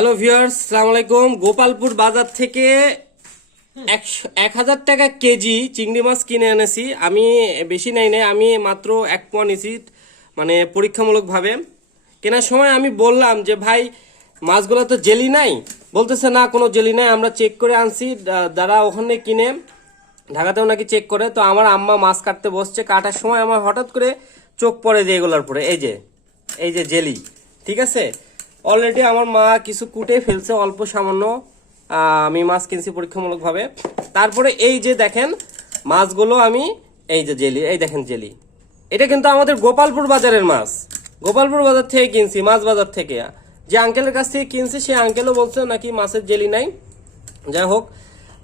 Hello viewers, আসসালামু আলাইকুম। গোপালপুর বাজার থেকে 1000 টাকা কেজি চিংড়ি মাছ কিনে এনেছি। আমি বেশি নেই নাই, আমি মাত্র 1 পোয়া নিছি, মানে পরীক্ষামূলকভাবে। কেনার সময় আমি বললাম যে ভাই মাছগুলো তো জেলি নাই, বলতেছে না কোনো জেলি নাই, আমরা চেক করে আনছি। যারা ওখানে কিনে ঢাকাতেও নাকি চেক করে। তো আমার আম্মা মাছ কাটতে বসছে, কাটার সময় আমার হঠাৎ করে চোখ পড়ে যে এগুলোর পরে, এই যে জেলি। ঠিক আছে, অলরেডি আমার মা কিছু কুটে ফেলছে অল্প সামান্য। আমি মাছ কিনছি পরীক্ষামূলকভাবে। তারপরে এই যে দেখেন মাছগুলো, আমি এই যে জেলি, এই দেখেন জেলি। এটা কিন্তু আমাদের গোপালপুর বাজারের মাছ, গোপালপুর বাজার থেকে কিনছি, মাছ বাজার থেকে। যে আঙ্কেলের কাছ থেকে কিনছি সেই আঙ্কেলও বলছে নাকি মাছের জেলি নাই। যাই হোক,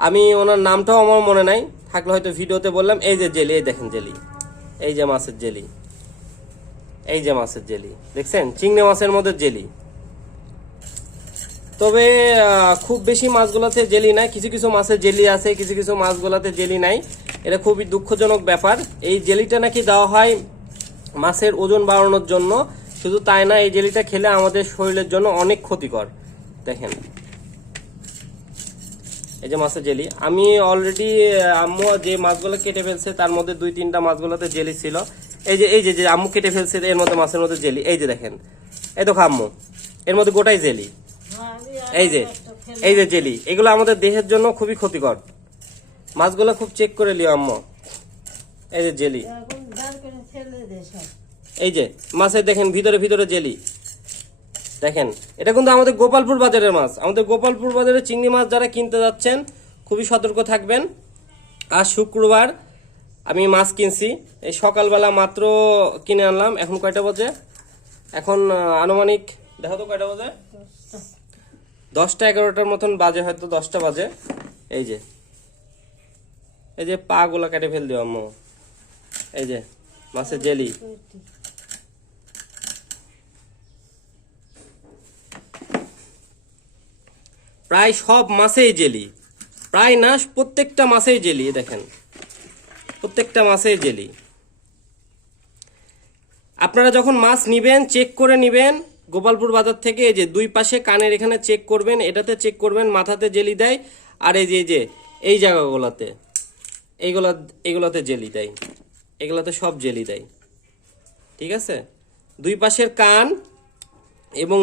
আমি ওনার নামটাও আমার মনে নাই, থাকলে হয়তো ভিডিওতে বললাম। এই যে জেলি, এই দেখেন জেলি, এই যে মাছের জেলি, এই যে মাছের জেলি দেখছেন, চিংড়ি মাছের মধ্যে জেলি। তবে খুব বেশি মাছগুলোতে জেলি নাই, কিছু কিছু মাছের জেলি আছে, কিছু কিছু মাছগুলোতে জেলি নাই। এটা খুবই দুঃখজনক ব্যাপার। এই জেলিটা নাকি দেওয়া হয় মাছের ওজন বাড়ানোর জন্য। শুধু তাই না, এই জেলিটা খেলে আমাদের শরীরের জন্য অনেক ক্ষতিকর। দেখেন এই যে মাছের জেলি। আমি অলরেডি আম্মু যে মাছগুলো কেটে ফেলছে তার মধ্যে 2-3টা মাছগুলোতে জেলি ছিল। এই যে আম্মু কেটে ফেলছে, এর মধ্যে মাছের মধ্যে জেলি। এই যে দেখেন, এই দেখো আম্মু, এর মধ্যে গোটাই জেলি। এই যে জেলি, এগুলো আমাদের দেহের জন্য খুবই ক্ষতিকর। মাছগুলো খুব চেক করে লিও আম্মু। এই যে জেলি, এই যে মাছের দেখেন ভিতরে ভিতরে জেলি। দেখেন, এটা কিন্তু আমাদের গোপালপুর বাজারের মাছ। আমাদের গোপালপুর বাজারে চিংড়ি মাছ যারা কিনতে যাচ্ছেন খুবই সতর্ক থাকবেন। আজ শুক্রবার আমি মাছ কিনছি, এই সকালবেলা মাত্র কিনে আনলাম। এখন কয়টা বাজে? এখন আনুমানিক দেখো তো কয়টা বাজে, 10টা-11টার মতন বাজে, হয়তো 10টা বাজে। এই যে পা গুলা কেটে ফেল দিও আম্মু। এই যে মাছের জেলি। প্রায় সব মাছেই জেলি, প্রায় না প্রত্যেকটা মাছেই জেলি। দেখেন প্রত্যেকটা মাছেই জেলি। আপনারা যখন মাছ নিবেন চেক করে নিবেন গোপালপুর বাজার থেকে। এই যে দুই পাশে কানের এখানে চেক করবেন, এটাতে চেক করবেন, মাথাতে জেলি দেয়। আর এই যে এই জায়গাগুলোতে, এইগুলোতে জেলি দেয়, এগুলোতে সব জেলি দেয়। ঠিক আছে, দুই পাশের কান এবং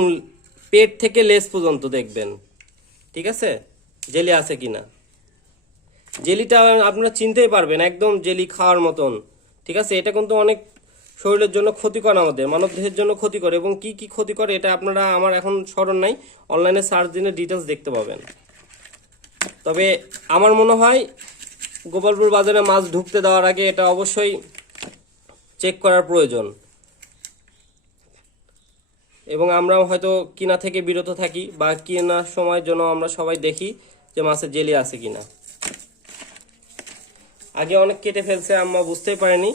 পেট থেকে লেজ পর্যন্ত দেখবেন। ঠিক আছে, জেলি আছে কিনা। জেলিটা আপনারা চিনতেই পারবেন, একদম জেলি খাওয়ার মতন। ঠিক আছে, এটা কিন্তু অনেক শরীরের জন্য ক্ষতিকর, আমাদের মানব দেহের জন্য ক্ষতিকর। এবং কি কি ক্ষতিকর এটা আপনারা, আমার এখন স্মরণ নাই, অনলাইনে সার্চ দিলে ডিটেলস দেখতে পাবেন। তবে আমার মনে হয় গোপালপুর বাজারে মাছ ঢুকতে দেওয়ার আগে এটা অবশ্যই চেক করার প্রয়োজন। এবং আমরা হয়তো কিনা থেকে বিরত থাকি, বা কেনার সময় জন্য আমরা সবাই দেখি যে মাছের জেলি আছে কিনা। আগে অনেক কেটে ফেলছে আম্মা, বুঝতেই পারেনি,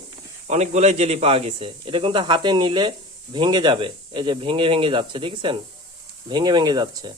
অনেকগুলাই জেলি পাওয়া গেছে। এটা কিন্তু হাতে নিলে ভেঙে যাবে, এই যে ভেঙে ভেঙে যাচ্ছে, দেখছেন, ভেঙে ভেঙে যাচ্ছে।